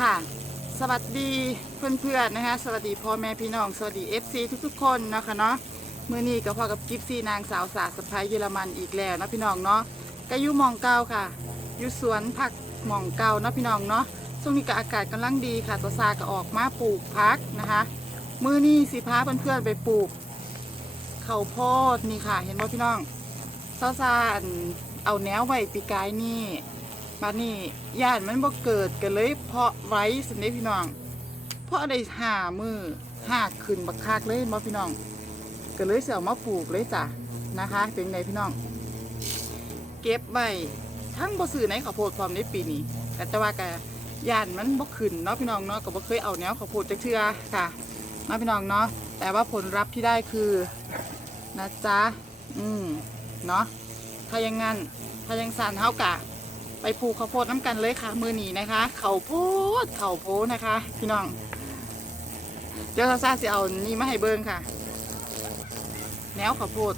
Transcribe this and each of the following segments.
ค่ะ สวัสดีเพื่อนๆนะคะ สวัสดีพ่อแม่พี่น้อง สวัสดี FC ทุกๆ คนนะคะเนาะมื่อนี้ก็พอกับกิฟซี่นางสาวสาสะพายเยอรมันอีกแล้วนะพี่น้องเนาะก็อยู่หมองเก่าค่ะอยู่สวนผักหมองเก่าเนาะพี่น้องเนาะช่วงนี้ก็อากาศกำลังดีค่ะตัวซาก็ออกมาปลูกพักนะคะมือนี้สิพาเพื่อนๆไปปลูกข้าวโพดนี่ค่ะ เห็นไหมพี่น้องซาซานเอาแนวไว้ปีกายนี่ มานี่ญาติมันบ่เกิดกันเลยเพาะไว้สิเด้พี่น้อง เพราะได้หามือหากขึ้นบักคักเลยมาพี่น้องก็เลยเสียมาปลูกเลยจ้ะนะคะ เป็นไงพี่น้อง เก็บไว้ทั้งบ่ซื้อในข้าวโพดความในปีนี้แต่จะว่ากะย่านมันบ่ขึ้นเนาะพี่น้องเนาะก็บ่เคยเอาแนวข้าวโพดจักเทื่อค่ะเนาพี่น้องเนาะแต่ว่าผลลัพธ์ที่ได้คือนะจ๊ะอืมเนาะถ้าย่างงั้นถ้ายังสั่นเฮากะ ไปปลูกข้าวโพดน้ำกันเลยค่ะมือหนีนะคะข้าวโพดข้าวโพดนะคะ พี่น้อง เจ้าซาสิเอานี่มาให้เบิ่งค่ะ แนวข้าวโพด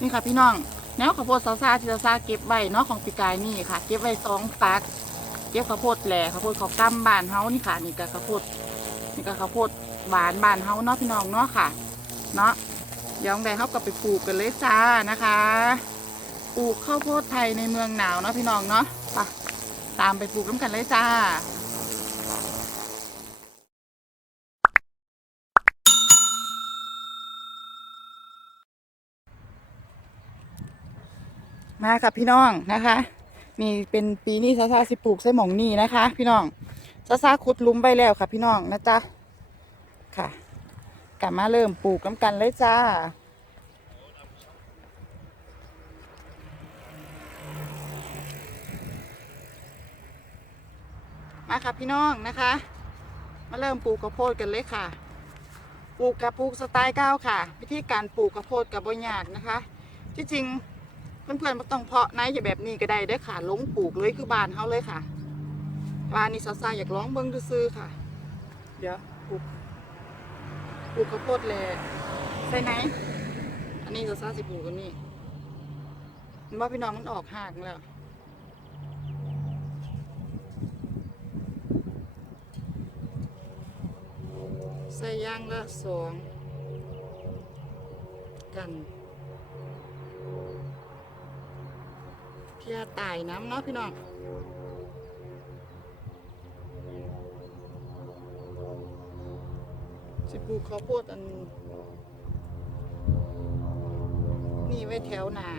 นี่ค่ะพี่น้องแนวข้าวโพดซาซาที่ซาซาเก็บไว้เนาะของปีกายนี่ค่ะ เก็บไว้สองฟักเก็บข้าวโพดแหล่ข้าวโพดข้าวกล้ำบานเฮานี่ค่ะนี่ก็ข้าวโพดนี่ก็ข้าวโพด หวานบานเฮาเนาะพี่น้องเนาะค่ะ เนาะเดี๋ยวแดงเขาก็ไปปลูกกันเลยจ้านะคะปลูกข้าวโพดไทยในเมืองหนาวเนาะพี่น้องเนาะไปตามไปปลูกน้ำกันเลยจ้ามาค่ะพี่น้องนะคะ นี่เป็นปีนี้ซาซาสิปลูกไส้หมองนี่นะคะ พี่น้องซาซาขุดลุมไปแล้วค่ะพี่น้องนะจ๊ะ ค่ะกลับมาเริ่มปลูกน้ำกันเลยจ้ามาค่ะพี่น้องนะคะ มาเริ่มปลูกข้าวโพดกันเลยค่ะ ปลูกกับปลูกสไตล์ก้าวค่ะ วิธีการปลูกข้าวโพดกับบยากนะคะ ที่จริงเพื่อนๆไม่ต้องเพาะในอย่าแบบนี้ก็ได้เด้อค่ะลงปลูกเลยคือบานเขาเลยค่ะบานนี้ซาๆอยากลองเบิ้งซื้อค่ะ เดี๋ยวปลูก ปลูกข้าวโพดเลยใส่ไหนอันนี้ซาๆสิปลูกอันนี้เห็นว่าพี่น้องมันออกหากแล้วใส่ย่างละสองกันเพียตายน้ำเนาะพี่น้อง สิปลูกข้าวโพดอัน นี่ไว้แถวหนา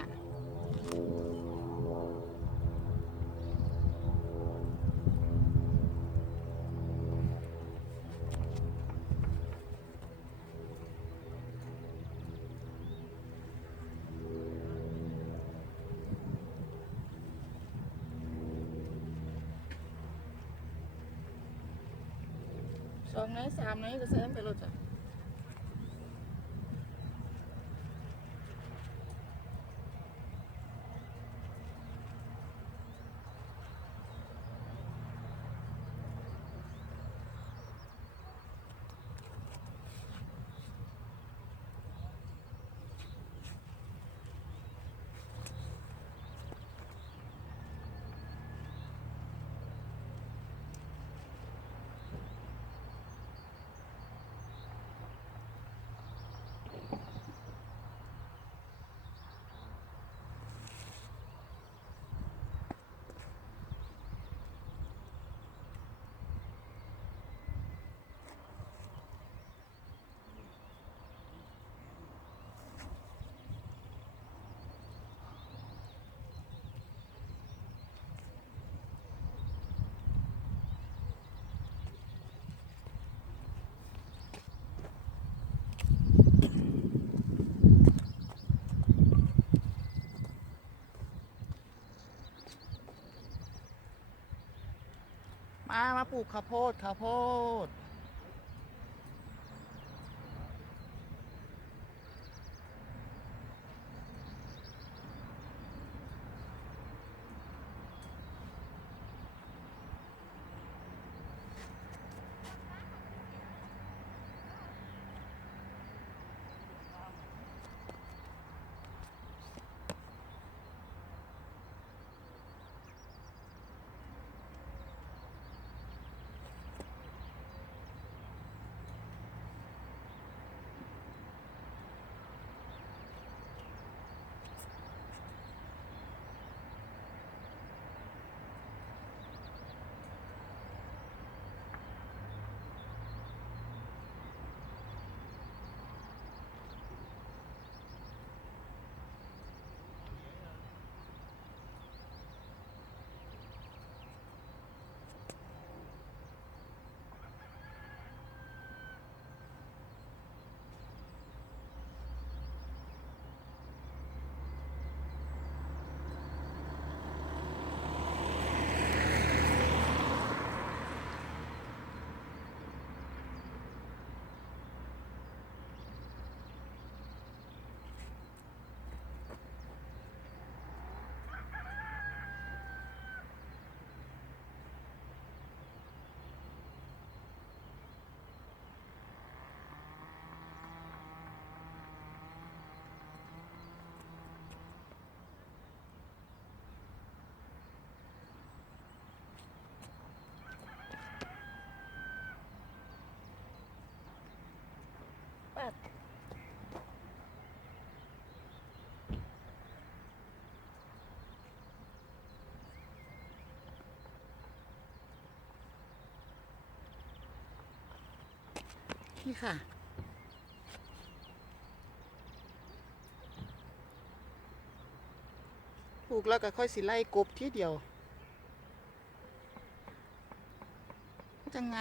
สองไหนสามไหนก็เสริมไปรถจ้ะ มามาปลูกข้าวโพดข้าวโพด นี่ค่ะ ปลูกแล้วก็ค่อยสิไล่กบที่เดียว จังไง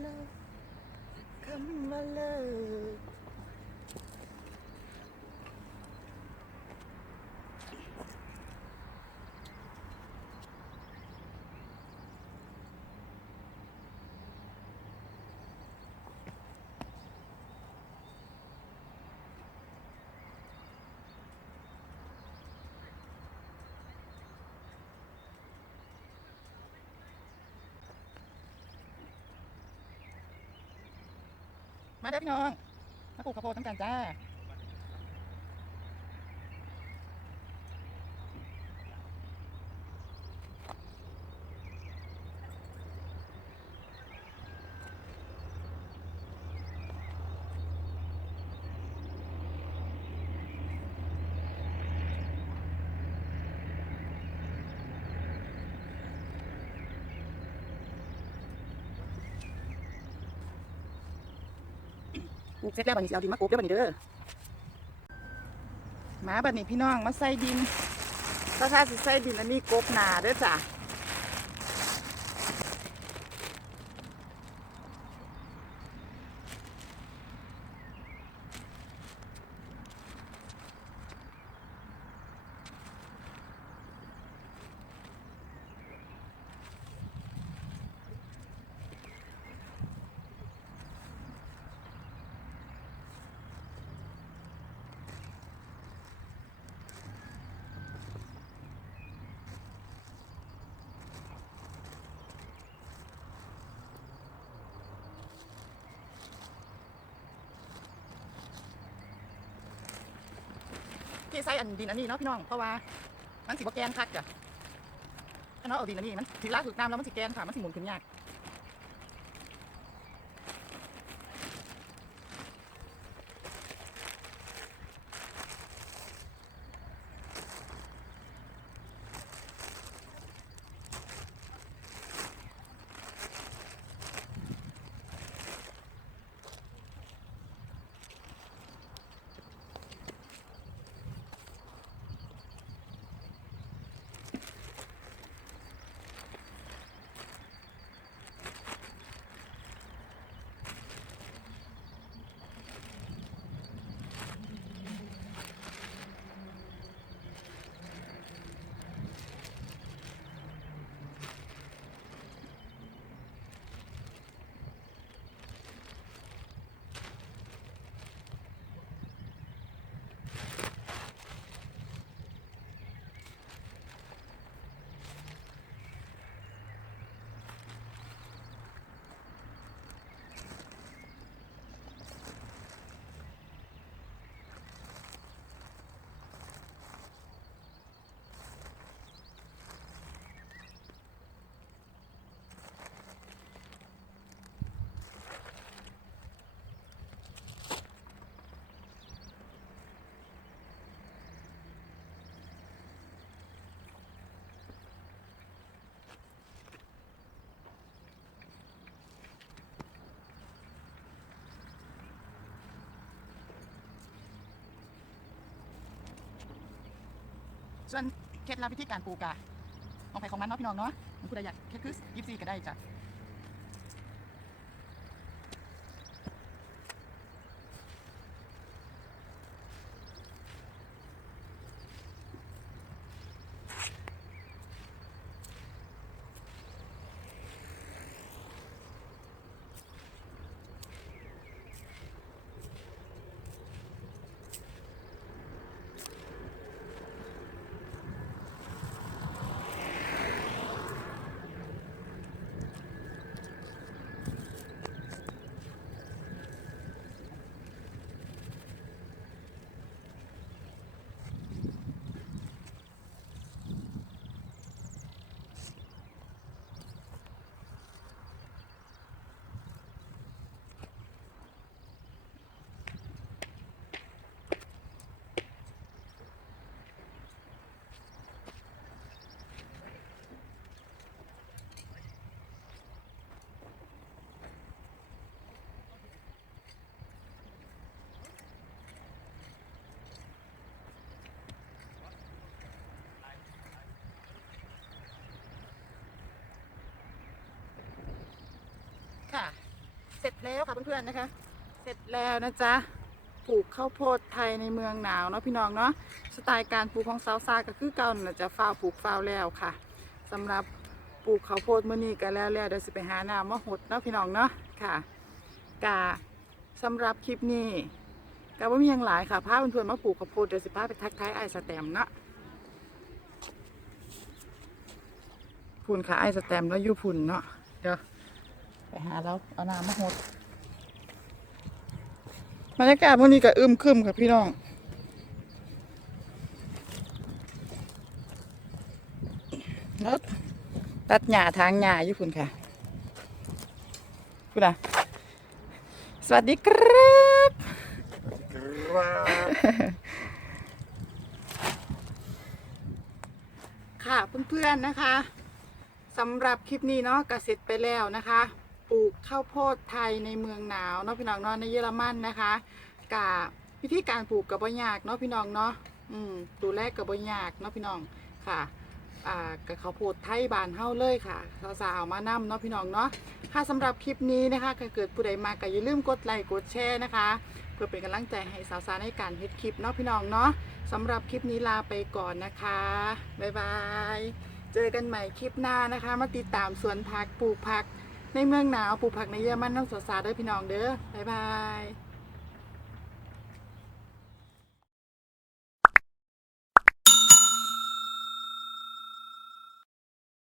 เลิกค มาเด้อพี่น้องมาปลูกข้าวโพดทั้งกันจ้า เสร็จแล้วบัดนี้สิเอาดินมากบเด้อบัดนี้เด้อมาบัดนี้พี่น้องมาใส่ดินถ้าถ้าสิใส่ดินอันนี้กบหนาเด้อจ้ะ ที่ใส่อันดินอันนี้เนาะพี่น้องเพราะว่ามันสิบแกนคักจ้ะถ้าเนาะเอาดินอันนี้มันถือลากถือน้ำแล้วมันสิแกนค่ะมันสิหมุนขึ้นยาก เคล็ดลับวิธีการปลูกอะของใครของมันเนาะพี่น้องเนาะมันผู้ใดอยากแค่คือยิบซีก็ได้จ้ะ เส ร็จแล้วค่ะเพื่อนๆนะคะ เสร็จแล้วนะจ๊ะปลูกข้าวโพดไทยในเมืองหนาวเนาะพี่น้องเนาะสไตล์การปลูกของสาวซาก็คือเก่าน่ะจะฟ้าวปลูกฟ้าวแล้วค่ะสำหรับปลูกข้าวโพดมื้อนี้ก็แล้วแล้วเดี๋ยวสิไปหาน้ำมาหดเนาะพี่น้องเนาะค่ะกะสำหรับคลิปนี้ก็บ่มีหยังหลายค่ะพาเพื่อนๆมาปลูกข้าวโพดเดี๋ยวสิพาไปทักทายไอ้สแตมเนาะพุ่นค่ะไอ้สแตมแล้วอยู่พุ่นเนาะเดี๋ยว หาแล้วเอาน้ำมาหดบรรยากาศวันนี้ก็อึมครึมค่ะพี่น้องแล้วตัดหญ้าทางหญ้าอยู่คุณค่ะคุณอะสวัสดีครับครับค่ะเพื่อนๆนะคะสำหรับคลิปนี้เนาะก็เสร็จไปแล้วนะคะ ปลูกข้าวโพดไทยในเมืองหนาวเนาะพี่น้องเนาะในเยอรมันนะคะกะวิธีการปลูกกับบ่ยากเนาะพี่น้องเนาะอืมดูแลกับบ่ยากเนาะพี่น้องค่ะอ่ากับข้าวโพดไทยบานเฮาเลยค่ะสาวๆมานํเนาะพี่น้องเนาะค่ะสำหรับคลิปนี้นะคะถ้าเกิดผู้ใดมาก็อย่าลืมกดไลค์กดแชร์นะคะ เพื่อเป็นกำลังใจให้สาวๆในการเฮ็ดคลิปเนาะพี่น้องเนาะสำหรับคลิปนี้ลาไปก่อนนะคะบ๊ายบายเจอกันใหม่คลิปหน้านะคะ มาติดตามสวนผักปลูกผัก ในเมืองหนาวปลูกผักในเยอรมันน้องสาวได้พี่น้องเด้อบ๊ายบาย